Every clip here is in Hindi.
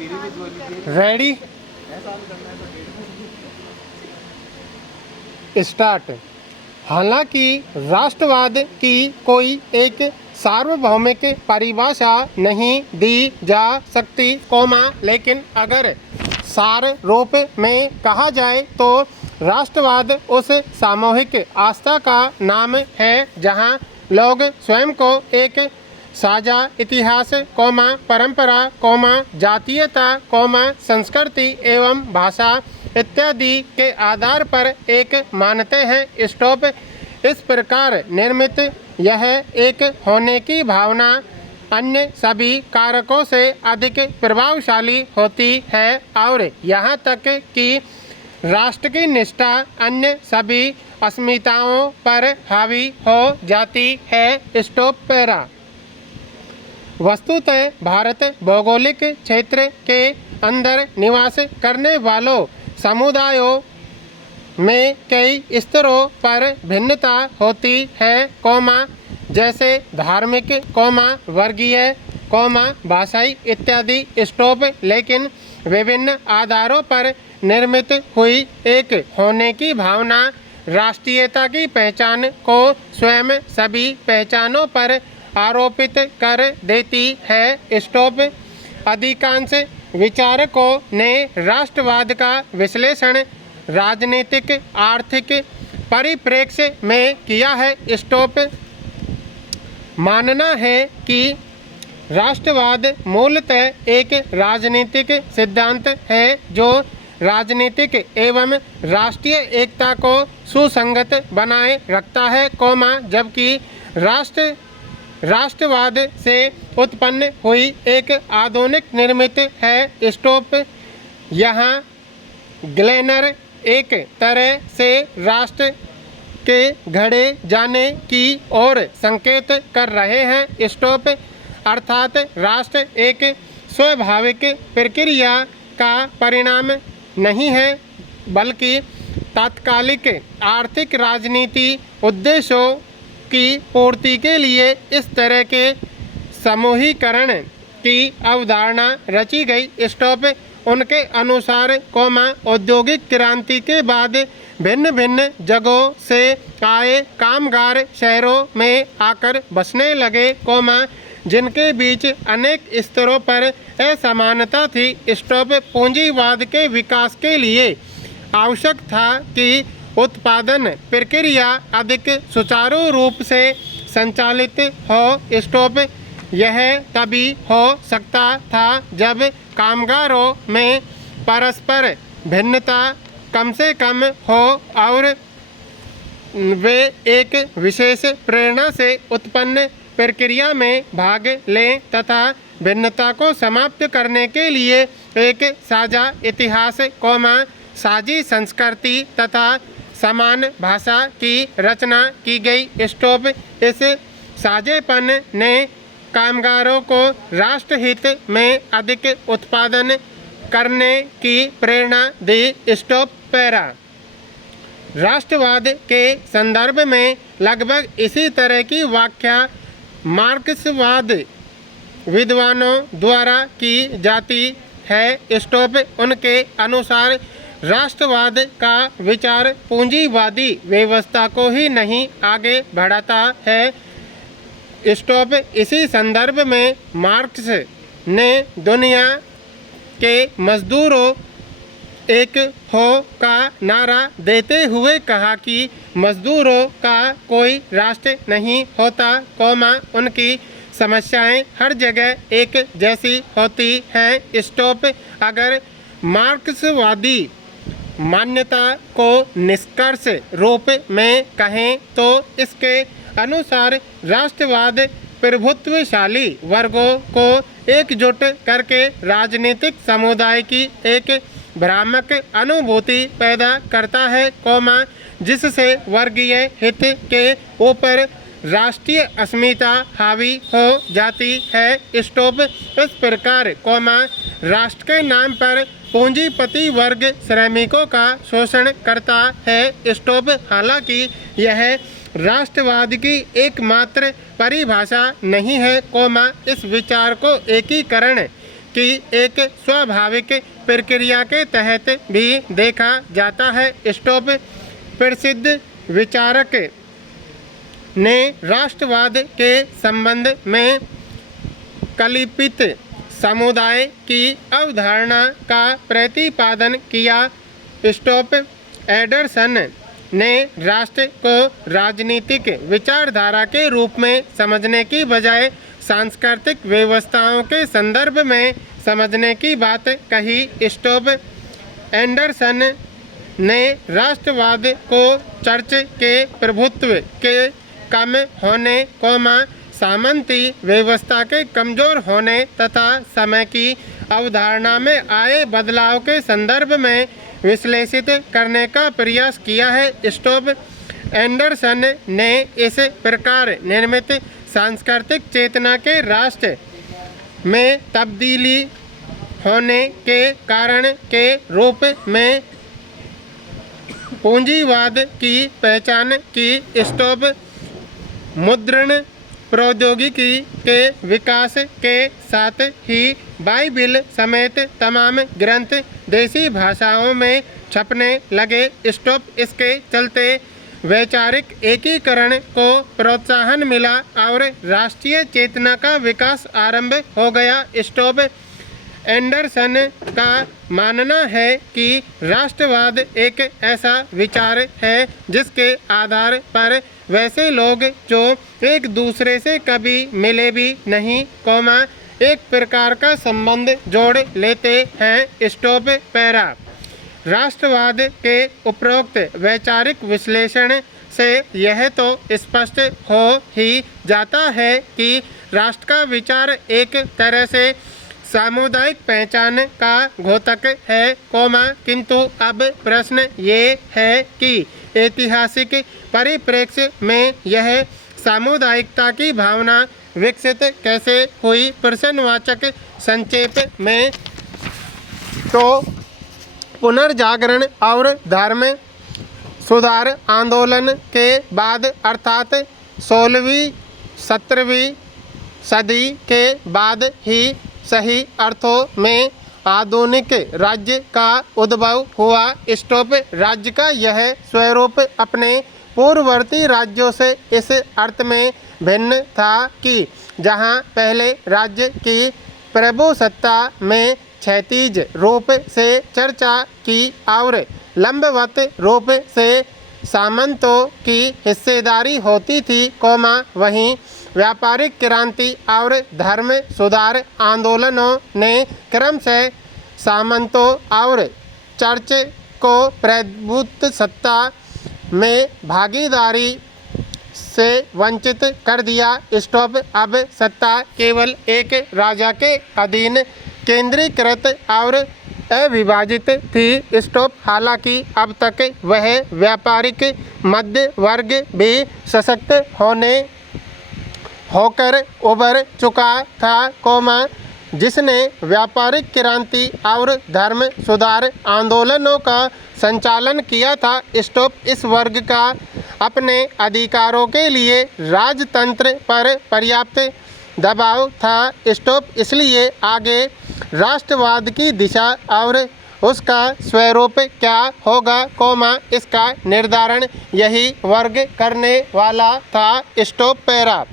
Ready start. हालांकि राष्ट्रवाद की कोई एक सार्वभौमिक परिभाषा नहीं दी जा सकती, लेकिन अगर सार रूप में कहा जाए तो राष्ट्रवाद उस सामूहिक आस्था का नाम है जहां लोग स्वयं को एक साझा इतिहास, परंपरा, जातीयता, संस्कृति एवं भाषा इत्यादि के आधार पर एक मानते हैं। स्टॉप। इस प्रकार निर्मित यह एक होने की भावना अन्य सभी कारकों से अधिक प्रभावशाली होती है और यहाँ तक कि राष्ट्र की निष्ठा अन्य सभी अस्मिताओं पर हावी हो जाती है। Stop para. वस्तुतः भारत भौगोलिक क्षेत्र के अंदर निवास करने वालों समुदायों में कई स्तरों पर भिन्नता होती है, जैसे धार्मिक, वर्गीय, भाषाई इत्यादि। स्टॉप। लेकिन विभिन्न आधारों पर निर्मित हुई एक होने की भावना राष्ट्रीयता की पहचान को स्वयं सभी पहचानों पर आरोपित कर देती है। स्टॉप। अधिकांश विचारकों ने राष्ट्रवाद का विश्लेषण राजनीतिक आर्थिक परिप्रेक्ष्य में किया है। स्टॉप। मानना है कि राष्ट्रवाद मूलतः एक राजनीतिक सिद्धांत है जो राजनीतिक एवं राष्ट्रीय एकता को सुसंगत बनाए रखता है, जबकि राष्ट्रवाद से उत्पन्न हुई एक आधुनिक निर्मित है। स्टॉप। यहाँ ग्लेनर एक तरह से राष्ट्र के घड़े जाने की ओर संकेत कर रहे हैं। स्टॉप। अर्थात राष्ट्र एक स्वाभाविक प्रक्रिया का परिणाम नहीं है, बल्कि तात्कालिक आर्थिक राजनीति उद्देश्यों की पूर्ति के लिए इस तरह के समूहीकरण की अवधारणा रची गई। स्टॉप। उनके अनुसार, औद्योगिक क्रांति के बाद भिन्न भिन्न जगहों से आए कामगार शहरों में आकर बसने लगे, जिनके बीच अनेक स्तरों पर असमानता थी। स्टॉप। पूंजीवाद के विकास के लिए आवश्यक था कि उत्पादन प्रक्रिया अधिक सुचारू रूप से संचालित हो। स्टॉप। यह तभी हो सकता था जब कामगारों में परस्पर भिन्नता कम से कम हो और वे एक विशेष प्रेरणा से उत्पन्न प्रक्रिया में भाग लें तथा भिन्नता को समाप्त करने के लिए एक साझा इतिहास, साझी संस्कृति तथा समान भाषा की रचना की गई। स्टॉप। इस साझेपन ने कामगारों को राष्ट्रहित में अधिक उत्पादन करने की प्रेरणा दी। Stop para. राष्ट्रवाद के संदर्भ में लगभग इसी तरह की व्याख्या मार्क्सवाद विद्वानों द्वारा की जाती है। स्टॉप। उनके अनुसार राष्ट्रवाद का विचार पूंजीवादी व्यवस्था को ही नहीं आगे बढ़ाता है। स्टॉप। इसी संदर्भ में मार्क्स ने दुनिया के मजदूरों एक हो का नारा देते हुए कहा कि मजदूरों का कोई राष्ट्र नहीं होता, उनकी समस्याएं हर जगह एक जैसी होती हैं। स्टॉप। अगर मार्क्सवादी मान्यता को निष्कर्ष रूप में कहें तो इसके अनुसार राष्ट्रवाद प्रभुत्वशाली वर्गों को एकजुट करके राजनीतिक समुदाय की एक भ्रामक अनुभूति पैदा करता है, जिससे वर्गीय हित के ऊपर राष्ट्रीय अस्मिता हावी हो जाती है। स्टॉप। इस प्रकार, राष्ट्र के नाम पर पूंजीपति वर्ग श्रमिकों का शोषण करता है। स्टॉप। हालांकि यह राष्ट्रवाद की एकमात्र परिभाषा नहीं है, इस विचार को एकीकरण की एक स्वाभाविक प्रक्रिया के तहत भी देखा जाता है। स्टॉप प्रसिद्ध विचारक ने राष्ट्रवाद के संबंध में कल्पित समुदाय की अवधारणा का प्रतिपादन किया। स्टॉप एंडरसन ने राष्ट्र को राजनीतिक विचारधारा के रूप में समझने की बजाय सांस्कृतिक व्यवस्थाओं के संदर्भ में समझने की बात कही। स्टॉप एंडरसन ने राष्ट्रवाद को चर्च के प्रभुत्व के कम होने सामंती व्यवस्था के कमजोर होने तथा समय की अवधारणा में आए बदलाव के संदर्भ में विश्लेषित करने का प्रयास किया है। स्टॉप एंडरसन ने इस प्रकार निर्मित सांस्कृतिक चेतना के राष्ट्र में तब्दीली होने के कारण के रूप में पूंजीवाद की पहचान की। स्टॉप मुद्रण प्रौद्योगिकी के विकास के साथ ही बाइबिल समेत तमाम ग्रंथ देसी भाषाओं में छपने लगे। स्टॉप इसके चलते वैचारिक एकीकरण को प्रोत्साहन मिला और राष्ट्रीय चेतना का विकास आरंभ हो गया। स्टॉप एंडरसन का मानना है कि राष्ट्रवाद एक ऐसा विचार है जिसके आधार पर वैसे लोग जो एक दूसरे से कभी मिले भी नहीं एक प्रकार का संबंध जोड़ लेते हैं। स्टॉप पैरा राष्ट्रवाद के उपरोक्त वैचारिक विश्लेषण से यह तो स्पष्ट हो ही जाता है कि राष्ट्र का विचार एक तरह से सामुदायिक पहचान का घोतक है किंतु अब प्रश्न ये है कि ऐतिहासिक परिप्रेक्ष्य में यह सामुदायिकता की भावना विकसित कैसे हुई। प्रश्नवाचक संक्षेप में तो पुनर्जागरण और धर्म सुधार आंदोलन के बाद अर्थात 16वीं 17वीं सदी के बाद ही सही अर्थों में आधुनिक राज्य का उद्भव हुआ। स्टॉप राज्य का यह स्वरूप अपने पूर्ववर्ती राज्यों से इस अर्थ में भिन्न था कि जहां पहले राज्य की प्रभुसत्ता में क्षैतिज रूप से चर्चा की और लंबवत रूप से सामंतों की हिस्सेदारी होती थी वहीं व्यापारिक क्रांति और धर्म सुधार आंदोलनों ने क्रमशः सामंतों और चर्च को प्रभुत्व सत्ता में भागीदारी से वंचित कर दिया। स्टॉप अब सत्ता केवल एक राजा के अधीन केंद्रीकृत और अविभाजित थी। स्टॉप हालांकि अब तक वह व्यापारिक मध्य वर्ग भी सशक्त होकर उभर चुका था जिसने व्यापारिक क्रांति और धर्म सुधार आंदोलनों का संचालन किया था। स्टॉप इस वर्ग का अपने अधिकारों के लिए राजतंत्र पर पर्याप्त दबाव था। स्टॉप इसलिए आगे राष्ट्रवाद की दिशा और उसका स्वरूप क्या होगा इसका निर्धारण यही वर्ग करने वाला था। स्टॉप पैरा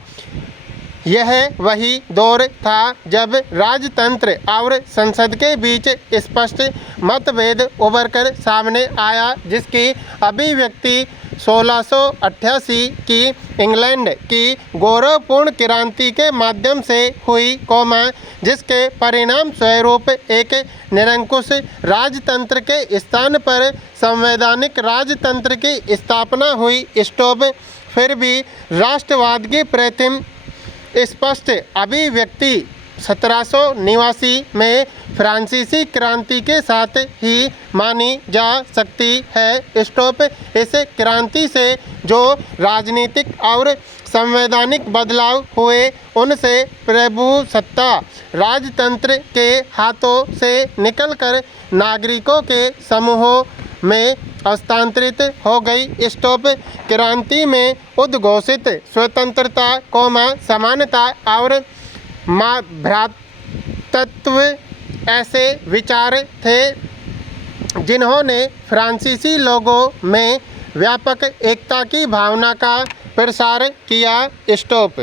यह वही दौर था जब राजतंत्र और संसद के बीच स्पष्ट मतभेद उभरकर सामने आया जिसकी अभिव्यक्ति 1688 की इंग्लैंड की गौरवपूर्ण क्रांति के माध्यम से हुई जिसके परिणाम स्वरूप एक निरंकुश राजतंत्र के स्थान पर संवैधानिक राजतंत्र की स्थापना हुई। स्टॉप फिर भी राष्ट्रवाद की प्रथम स्पष्ट अभिव्यक्ति 1789 में फ्रांसीसी क्रांति के साथ ही मानी जा सकती है। स्टॉप इस क्रांति से जो राजनीतिक और संवैधानिक बदलाव हुए उनसे प्रभुसत्ता राजतंत्र के हाथों से निकलकर नागरिकों के समूहों में हस्तांतरित हो गई। स्टॉप क्रांति में उद्घोषित स्वतंत्रता समानता और भ्रातृत्व ऐसे विचार थे जिन्होंने फ्रांसीसी लोगों में व्यापक एकता की भावना का प्रसार किया। स्टॉप।